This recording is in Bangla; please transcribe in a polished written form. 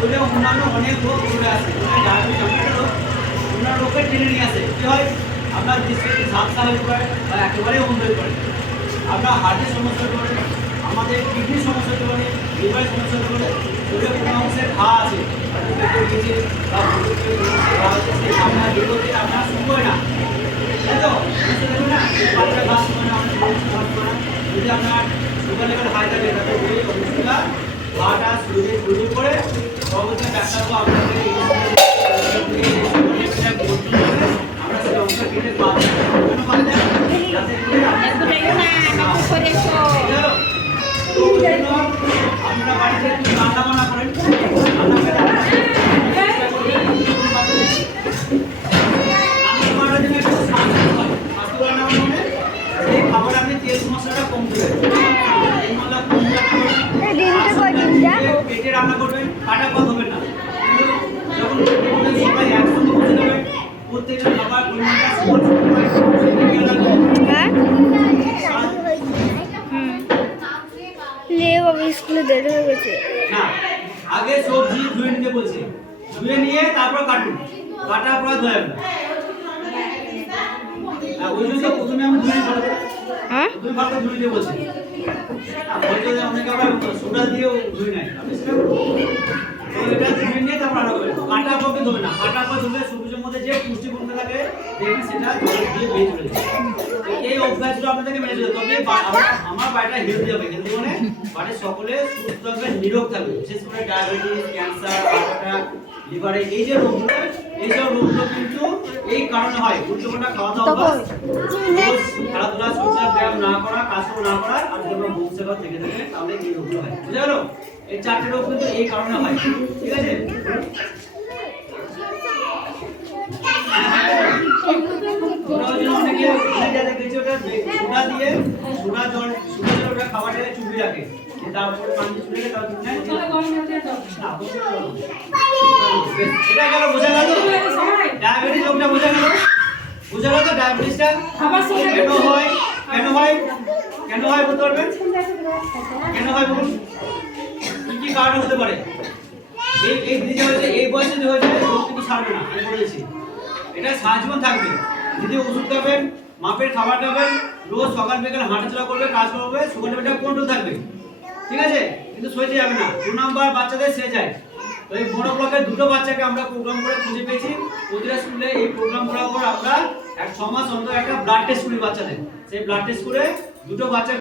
শরীরে অন্যান্য অনেক রোগ চলে আসে, ডায়াবেটিস এমন একটা রোগ অন্যান্য রোগকে টেনে নিয়ে আসে। কী হয়, আপনার দৃষ্টি ঝাপসা হয়ে পড়ে বা একেবারেই অন্ধ হয়ে পড়ে, আপনার হার্টের সমস্যা হতে পারে, আমাদের কিডনির সমস্যা হতে পারে, লিভারের সমস্যা হতে পারে, শরীরে কোনো অংশে ঘা আছে, হয়তো পেটে গিয়েছে বা ঘা হচ্ছে, সেই ঘাটা বের করতে আপনার সময় না, তাই তো দেখুন না, বাচ্চা ঘাস সময় না, অনেক মানুষ ঘাস করে না। যদি আপনার সুগার লেভেল হাই থাকে তাহলে ওই অংশটা ঘাটা শরীরে ছড়িয়ে পড়ে পরবর্তী ডাক্তারবাবু আপনাকে আমরা সেই অংশটা কেটে পাবো, কেন পাবো যাতে করে আপনারা বাড়িতে একটু রান্না বান্না করেন, এই খাবার আপনি তেল মশলাটা কম দেবেন, তেল মশলা কম পেটে রান্না করবেন, কাটা কম হবে না। যখন সবাই একসঙ্গে বসে যাবেন, প্রত্যেকটা খাবার পরিমাণটা স্কুলে দেরি হয়ে গেছে না, আগে সবজি ধুয়ে নিতে বলছি, ধুয়ে নিয়ে তারপর কাটুন, কাটার পর ধোয়া যাবে না। ওই জন্য প্রথমে আমি ধুয়ে ভালো করে দুই ভালো ধুয়ে দিয়ে বলছি, হয়তো অনেকে আবার সোডা দিয়েও ধুয়ে নেয়, আপনি সেটা তো এটা ধুয়ে নিয়ে তারপর রান্না করবেন। কাটার পর ধোবে না, কাটার পর ধুলে সবজির মধ্যে যে পুষ্টিগুণটা থাকে দেখবেন সেটা জল দিয়ে বেরিয়ে চলে যায়। এই অভ্যাসগুলো আপনাদেরকে মেনে চলতে হবে, তবে আমার বাড়িটা হেলদি হবে, হেলদি মানে বাড়ির সকলে সুস্থ থাকবে, নিরোগ থাকবে, বিশেষ করে ডায়াবেটিস, ক্যান্সার, হার্ট অ্যাটাক, লিভারে এই যে রোগগুলো, এইসব রোগগুলো কিন্তু এই কারণে হয় উল্টোপাল্টা খাওয়া দাওয়া অভ্যাস, খেলাধুলা, শরীর ব্যায়াম না করা, কাজকর্ম না করা, আর যদি আমরা বসে বা থেকে থাকে তাহলে এই রোগগুলো হয়। বুঝা গেল? এই চারটে রোগ কিন্তু এই কারণে হয়, ঠিক আছে? অনেকে সোডা দিয়ে সোডা জল ওটা খাবারটাকে চুপি রাখে, তারপরে পানি চুপে তারপর এটা গেল, বোঝা গেল ডায়াবেটিস রোগটা, বোঝা গেল? বোঝা গেল তো ডায়াবেটিসটা কেন হয়, কেন হয়, কেন হয় বলতে পারবেন? কেন হয় বলুন, কি কি কারণ হতে পারে? এই দিদি হয়েছে, এই বয়সে যদি হয়ে যায় রোগ কিন্তু সারবে না, আমি বলেছি এটা সারা জীবন থাকবে। যদি ওষুধ খাবেন, মাপের খাবার খাবেন, রোজ সকাল বিকাল হাঁটাচলা করবে, কাজ করবে, সুগার লেভেলটা কন্ট্রোল থাকবে, ঠিক আছে? কিন্তু সইতে যাবে না। 2 নাম্বার বাচ্চাদের সে যায়, তো এই বড় ব্লকের দুটো বাচ্চাকে আমরা প্রোগ্রাম করে খুঁজে পেয়েছি, প্রতিটা স্কুলে এই প্রোগ্রাম করার পর আমরা 6 মাস অন্তর একটা ব্লাড টেস্ট করি বাচ্চাদের, সেই ব্লাড টেস্ট করে দুটো বাচ্চা